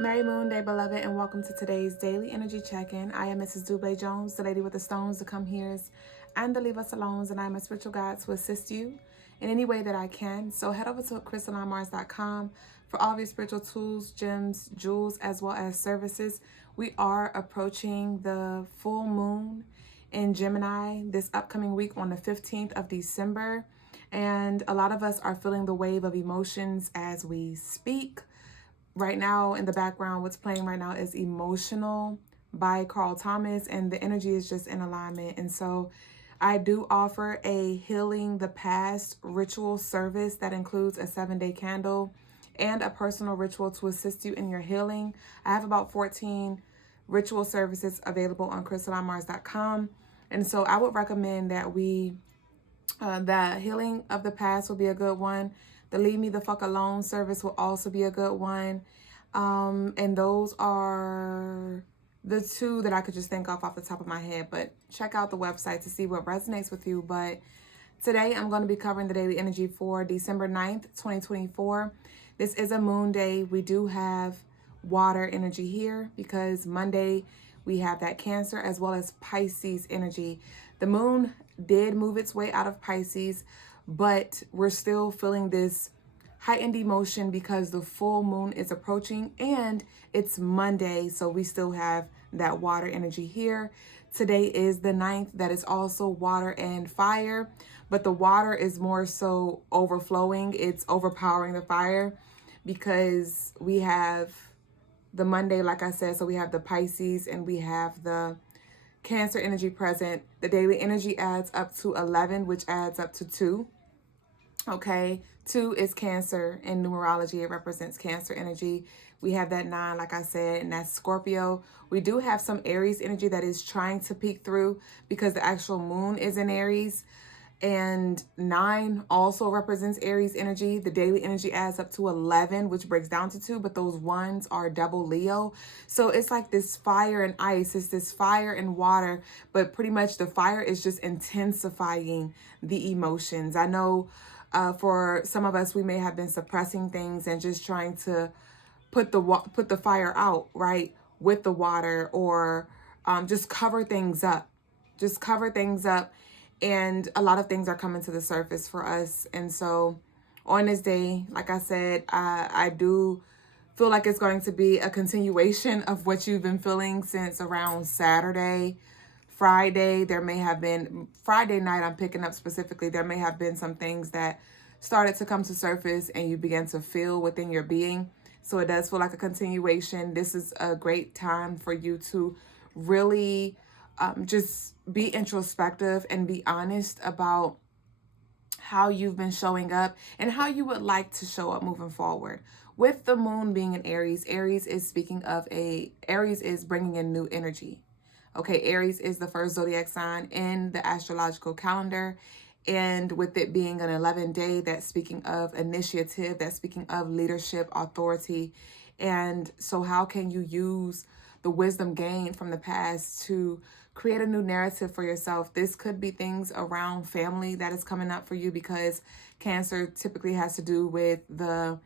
Merry Moon Day, beloved, and welcome to today's daily energy check-in. I am Mrs. Duuble Jones, the lady with the stones, the come heres, and the leave us alone, and I am a spiritual guide to assist you in any way that I can. So head over to crystalinemars.com for all of your spiritual tools, gems, jewels, as well as services. We are approaching the full moon in Gemini this upcoming week on the 15th of December, and a lot of us are feeling the wave of emotions as we speak. Right now in the background, what's playing right now is Emotional by Carl Thomas, and the energy is just in alignment. And so I do offer a Healing the Past ritual service that includes a 7-day candle and a personal ritual to assist you in your healing. I have about 14 ritual services available on crystalinemars.com. And so I would recommend that the Healing of the Past will be a good one. The Leave Me the Fuck Alone service will also be a good one. And those are the two that I could just think off the top of my head. But check out the website to see what resonates with you. But today I'm going to be covering the daily energy for December 9th, 2024. This is a moon day. We do have water energy here because Monday we have that Cancer as well as Pisces energy. The moon did move its way out of Pisces, but we're still feeling this heightened emotion because the full moon is approaching and it's Monday, so we still have that water energy here. Today is the 9th. That is also water and fire, but the water is more so overflowing. It's overpowering the fire because we have the Monday, like I said, so we have the Pisces and we have the Cancer energy present. The daily energy adds up to 11, which adds up to 2. Okay, 2 is Cancer in numerology. It represents Cancer energy. We have that 9, like I said, and that's Scorpio. We do have some Aries energy that is trying to peek through because the actual moon is in Aries. And 9 also represents Aries energy. The daily energy adds up to 11, which breaks down to 2, but those ones are double Leo. So it's like this fire and ice. It's this fire and water, but pretty much the fire is just intensifying the emotions. I know for some of us, we may have been suppressing things and just trying to put the fire out, right, with the water, or just cover things up. Just cover things up. And a lot of things are coming to the surface for us. And so on this day, like I said, I do feel like it's going to be a continuation of what you've been feeling since around Saturday. Friday, there may have been, Friday night I'm picking up specifically, there may have been some things that started to come to surface and you began to feel within your being. So it does feel like a continuation. This is a great time for you to really just be introspective and be honest about how you've been showing up and how you would like to show up moving forward. With the moon being in Aries, Aries is bringing in new energy. Okay, Aries is the first zodiac sign in the astrological calendar. And with it being an 11-day, that's speaking of initiative, that's speaking of leadership, authority. And so how can you use the wisdom gained from the past to create a new narrative for yourself? This could be things around family that is coming up for you because Cancer typically has to do with the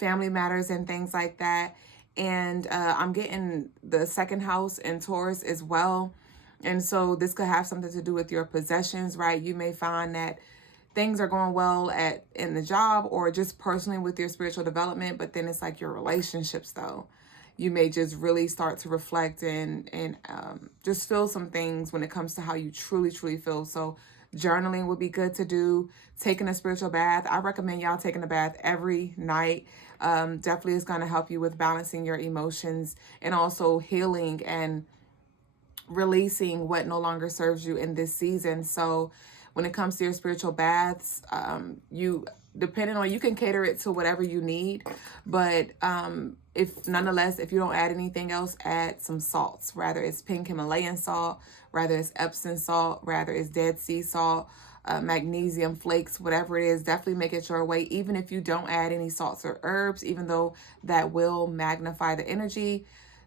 family matters and things like that. And I'm getting the second house in Taurus as well. And so this could have something to do with your possessions, right? You may find that things are going well in the job or just personally with your spiritual development, but then it's like your relationships though. You may just really start to reflect and just feel some things when it comes to how you truly feel. So journaling would be good to do. Taking a spiritual bath. I recommend y'all taking a bath every night. Definitely is going to help you with balancing your emotions and also healing and releasing what no longer serves you in this season. So when it comes to your spiritual baths, you can cater it to whatever you need, but if you don't add anything else, add some salts, rather it's pink Himalayan salt, rather it's Epsom salt, rather it's Dead Sea salt, magnesium flakes, whatever it is. Definitely make it your way, even if you don't add any salts or herbs, even though that will magnify the energy.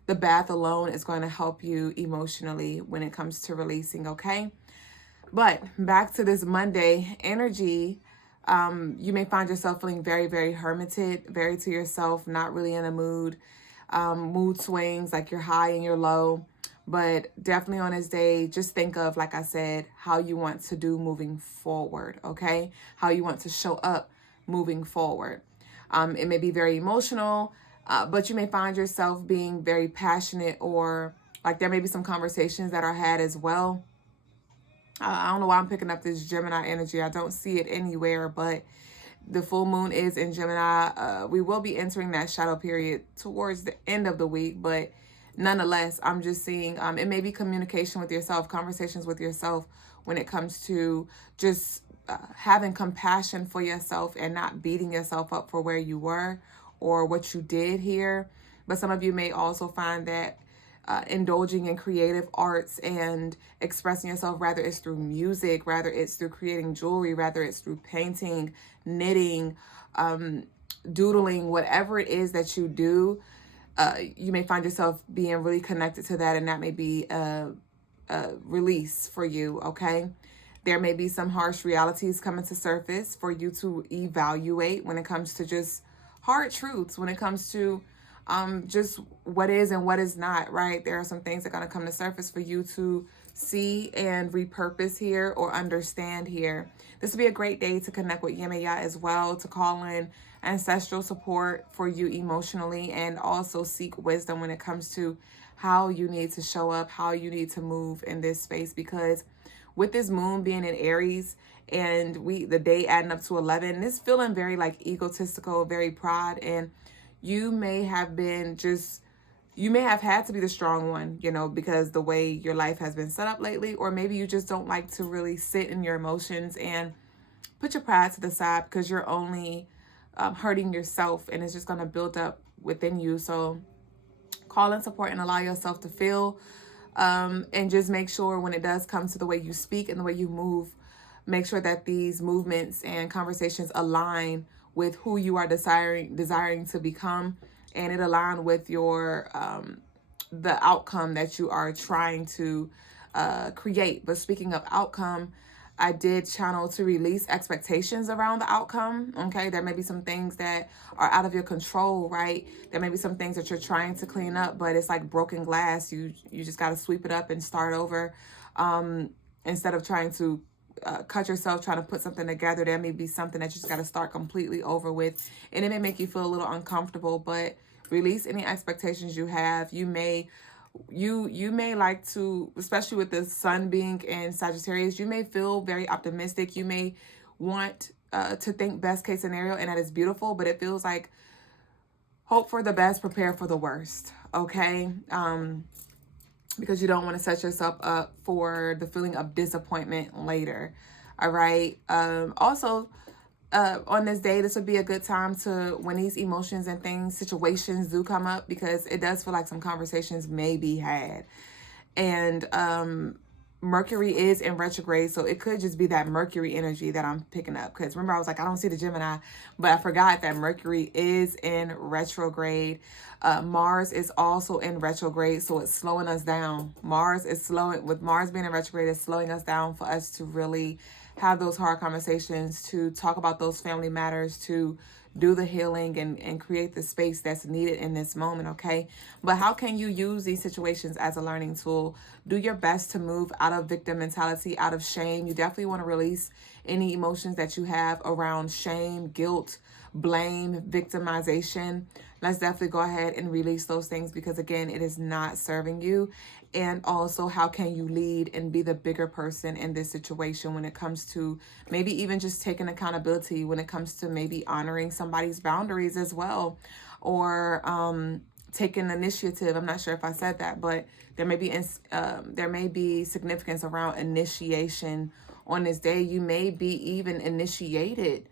The bath alone is going to help you emotionally when it comes to releasing, okay? But back to this Monday energy, you may find yourself feeling very, very hermited, very to yourself, not really in a mood. mood swings, like your high and your low. But definitely on this day, just think of, like I said, how you want to do moving forward, okay? How you want to show up moving forward. It may be very emotional, but you may find yourself being very passionate, or like there may be some conversations that are had as well. I don't know why I'm picking up this Gemini energy. I don't see it anywhere, but the full moon is in Gemini. We will be entering that shadow period towards the end of the week, but nonetheless, I'm just seeing it may be communication with yourself, conversations with yourself when it comes to just having compassion for yourself and not beating yourself up for where you were or what you did here. But some of you may also find that indulging in creative arts and expressing yourself, rather it's through music, rather it's through creating jewelry, rather it's through painting, knitting, doodling, whatever it is that you do, you may find yourself being really connected to that, and that may be a release for you, okay? There may be some harsh realities coming to surface for you to evaluate when it comes to just hard truths, when it comes to just what is and what is not, right? There are some things that are going to come to surface for you to see and repurpose here or understand here. This would be a great day to connect with Yemaya as well, to call in ancestral support for you emotionally, and also seek wisdom when it comes to how you need to show up, how you need to move in this space. Because with this moon being in Aries and the day adding up to 11, it's feeling very like egotistical, very pride, and you may have been you may have had to be the strong one, you know, because the way your life has been set up lately, or maybe you just don't like to really sit in your emotions and put your pride to the side, because you're only hurting yourself, and it's just going to build up within you. So call in support and allow yourself to feel, and just make sure when it does come to the way you speak and the way you move, make sure that these movements and conversations align with who you are desiring to become, and it align with your the outcome that you are trying to create. But speaking of outcome, I did channel to release expectations around the outcome. Okay, there may be some things that are out of your control, right? There may be some things that you're trying to clean up, but it's like broken glass. You just got to sweep it up and start over, instead of trying to cut yourself trying to put something together. There may be something that you just got to start completely over with, and it may make you feel a little uncomfortable. But release any expectations you have. You may like to, especially with the sun being in Sagittarius, you may feel very optimistic. You may want to think best case scenario, and that is beautiful, but it feels like hope for the best, prepare for the worst, okay? Because you don't want to set yourself up for the feeling of disappointment later, all right? Also, on this day, this would be a good time to, when these emotions and things, situations do come up, because it does feel like some conversations may be had. And Mercury is in retrograde, so it could just be that Mercury energy that I'm picking up. Because remember, I was like, I don't see the Gemini, but I forgot that Mercury is in retrograde. Mars is also in retrograde, so it's slowing us down. With Mars being in retrograde, it's slowing us down for us to really have those hard conversations, to talk about those family matters, to do the healing and create the space that's needed in this moment, okay? But how can you use these situations as a learning tool? Do your best to move out of victim mentality, out of shame. You definitely want to release any emotions that you have around shame, guilt, blame, victimization. Let's definitely go ahead and release those things, because again, it is not serving you. And also, how can you lead and be the bigger person in this situation when it comes to maybe even just taking accountability, when it comes to maybe honoring somebody's boundaries as well, or taking initiative. I'm not sure if I said that, but there may be significance around initiation on this day. You may be even initiated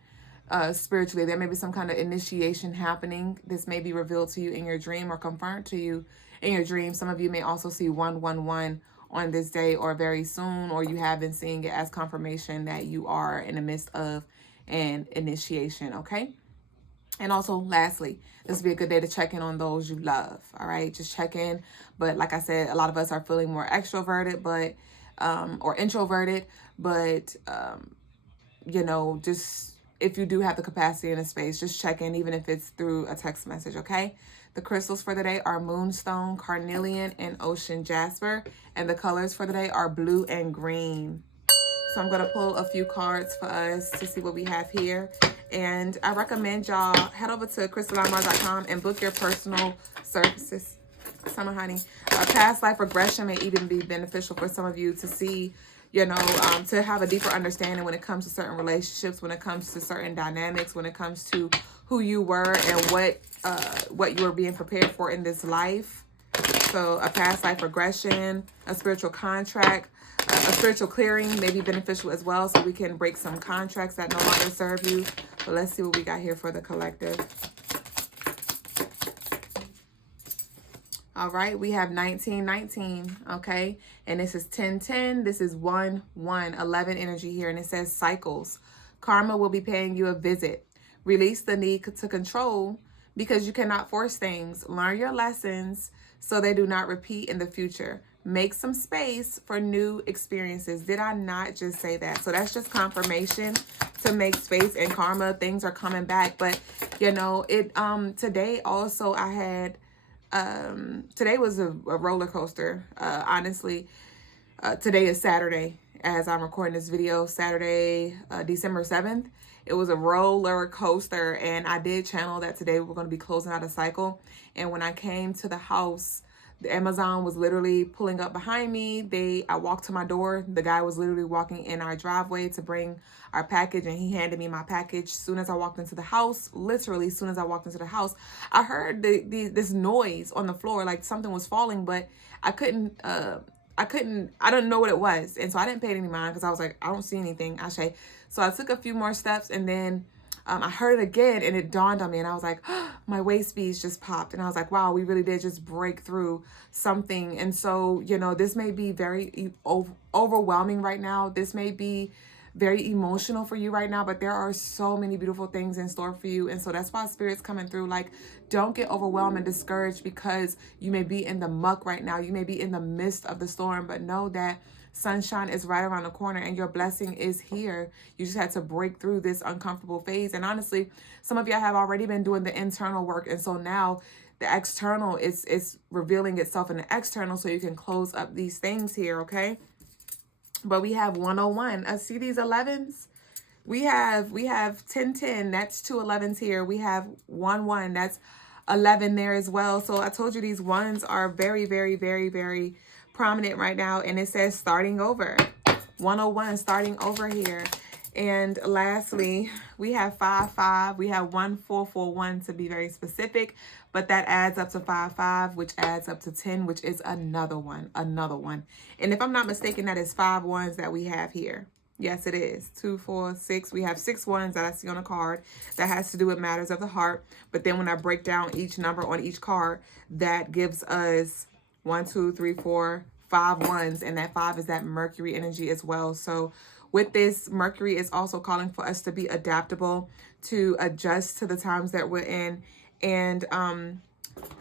spiritually. There may be some kind of initiation happening. This may be revealed to you in your dream or confirmed to you in your dream. Some of you may also see 111 on this day or very soon, or you have been seeing it as confirmation that you are in the midst of an initiation, okay? And also, lastly, this would be a good day to check in on those you love, all right? Just check in. But like I said, a lot of us are feeling more extroverted, or introverted, but, you know, just if you do have the capacity in a space, just check in, even if it's through a text message, okay? The crystals for the day are Moonstone, Carnelian, and Ocean Jasper. And the colors for the day are blue and green. So I'm going to pull a few cards for us to see what we have here. And I recommend y'all head over to crystallinemars.com and book your personal services. Summer honey. Past life regression may even be beneficial for some of you to see, you know, to have a deeper understanding when it comes to certain relationships, when it comes to certain dynamics, when it comes to who you were and what you were being prepared for in this life. So a past life regression, a spiritual contract, a spiritual clearing may be beneficial as well, so we can break some contracts that no longer serve you. But let's see what we got here for the collective. All right, we have 1919, okay? And this is 1010. This is 11 energy here, and it says cycles. Karma will be paying you a visit. Release the need to control because you cannot force things. Learn your lessons so they do not repeat in the future. Make some space for new experiences. Did I not just say that? So that's just confirmation to make space in karma. Things are coming back. But, you know, today also I had... today was a roller coaster. Honestly, today is Saturday as I'm recording this video, Saturday, December 7th. It was a roller coaster, and I did channel that today we're going to be closing out a cycle. And when I came to the house, the Amazon was literally pulling up behind me. I walked to my door. The guy was literally walking in our driveway to bring our package, and he handed me my package. As soon as I walked into the house, literally as soon as I walked into the house, I heard this noise on the floor, like something was falling, but I don't know what it was. And so I didn't pay any mind because I was like, I don't see anything, Ashe. So I took a few more steps, and then I heard it again, and it dawned on me, and I was like, oh, my waist beads just popped. And I was like, wow, we really did just break through something. And so, you know, this may be very overwhelming right now. This may be very emotional for you right now, but there are so many beautiful things in store for you. And so that's why Spirit's coming through. Like, don't get overwhelmed and discouraged because you may be in the muck right now. You may be in the midst of the storm, but know that sunshine is right around the corner and your blessing is here. You just had to break through this uncomfortable phase. And honestly, some of y'all have already been doing the internal work. And so now the external is revealing itself in the external, so you can close up these things here, okay? But we have 101. See these 11s? We have 1010. That's 2 11s here. We have 11. That's 11 there as well. So I told you these ones are very, very, very, very prominent right now. And it says starting over. 101, starting over here. And lastly, we have 55. We have 1441 to be very specific, but that adds up to 55, which adds up to 10, which is another one. And if I'm not mistaken, that is 5 ones that we have here. Yes, it is. 2, 4, 6. We have 6 ones that I see on a card that has to do with matters of the heart. But then when I break down each number on each card, that gives us 1, 2, 3, 4, 5 ones. And that 5 is that Mercury energy as well. So with this, Mercury is also calling for us to be adaptable, to adjust to the times that we're in. And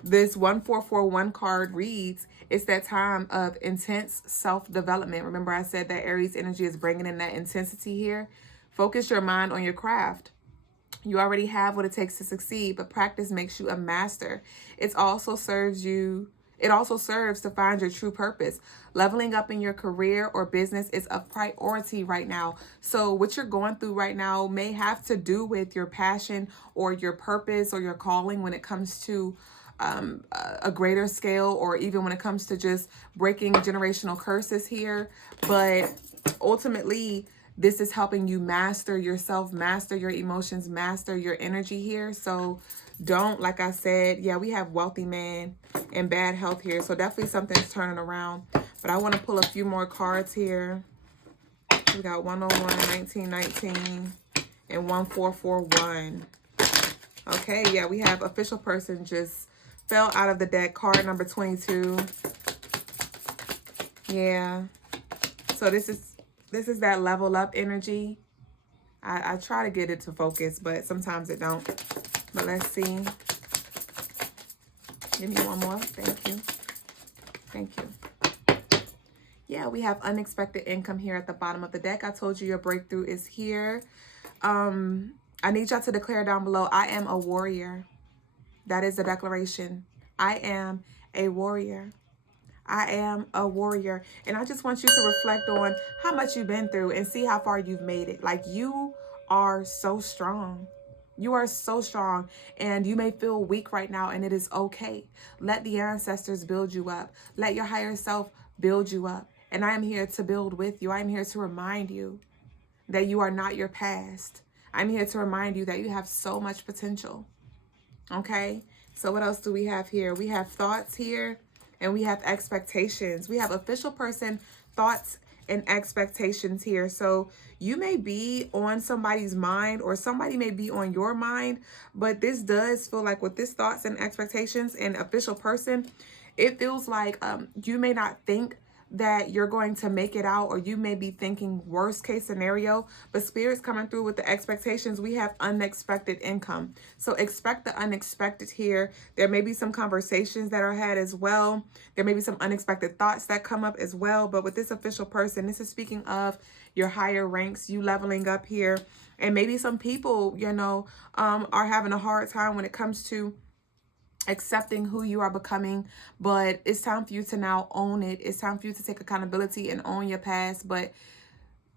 this 1441 card reads, it's that time of intense self-development. Remember I said that Aries energy is bringing in that intensity here. Focus your mind on your craft. You already have what it takes to succeed, but practice makes you a master. It also serves to find your true purpose. Leveling up in your career or business is a priority right now. So what you're going through right now may have to do with your passion or your purpose or your calling when it comes to a greater scale, or even when it comes to just breaking generational curses here. But ultimately, this is helping you master yourself, master your emotions, master your energy here. So don't, like I said, yeah, we have wealthy man and bad health here. So definitely something's turning around. But I want to pull a few more cards here. We got 101, 1919, and 1441. Okay, yeah, we have official person just fell out of the deck. Card number 22. Yeah. So this is that level up energy. I try to get it to focus, but sometimes it don't. But let's see. Give me one more. Thank you. Thank you. Yeah, we have unexpected income here at the bottom of the deck. I told you your breakthrough is here. I need y'all to declare down below, I am a warrior. That is the declaration. I am a warrior. I am a warrior. And I just want you to reflect on how much you've been through and see how far you've made it. Like, you are so strong. You are so strong, and you may feel weak right now, and it is okay. Let the ancestors build you up. Let your higher self build you up. And I am here to build with you. I am here to remind you that you are not your past. I'm here to remind you that you have so much potential. Okay, so what else do we have here? We have thoughts here, and we have expectations. We have official person, thoughts, and expectations here. So you may be on somebody's mind, or somebody may be on your mind, but this does feel like with this thoughts and expectations and official person, it feels like you may not think that you're going to make it out, or you may be thinking worst case scenario, but Spirit's coming through with the expectations. We have unexpected income. So expect the unexpected here. There may be some conversations that are had as well. There may be some unexpected thoughts that come up as well. But with this official person, this is speaking of your higher ranks, you leveling up here. And maybe some people, you know, are having a hard time when it comes to accepting who you are becoming, but it's time for you to now own it. It's time for you to take accountability and own your past. But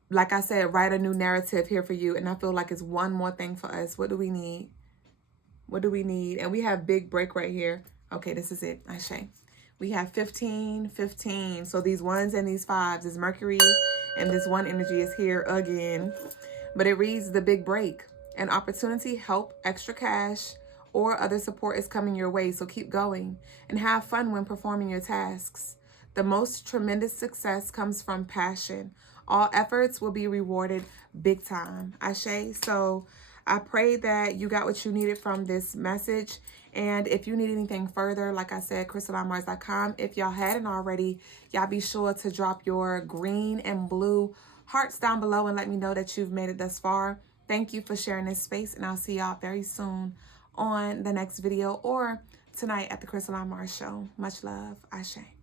like I said, write a new narrative here for you. And I feel like it's one more thing for us. What do we need? What do we need? And we have big break right here. Okay, this is it. Ashe. We have 15, 15. So these ones and these fives is Mercury, and this one energy is here again. But it reads the big break. An opportunity, help, extra cash, or other support is coming your way. So keep going and have fun when performing your tasks. The most tremendous success comes from passion. All efforts will be rewarded big time. Ashe. So I pray that you got what you needed from this message. And if you need anything further, like I said, CrystalineMars.com. If y'all hadn't already, y'all be sure to drop your green and blue hearts down below and let me know that you've made it thus far. Thank you for sharing this space, and I'll see y'all very soon on the next video or tonight at the Crystaline Mars Show. Much love. Ashe.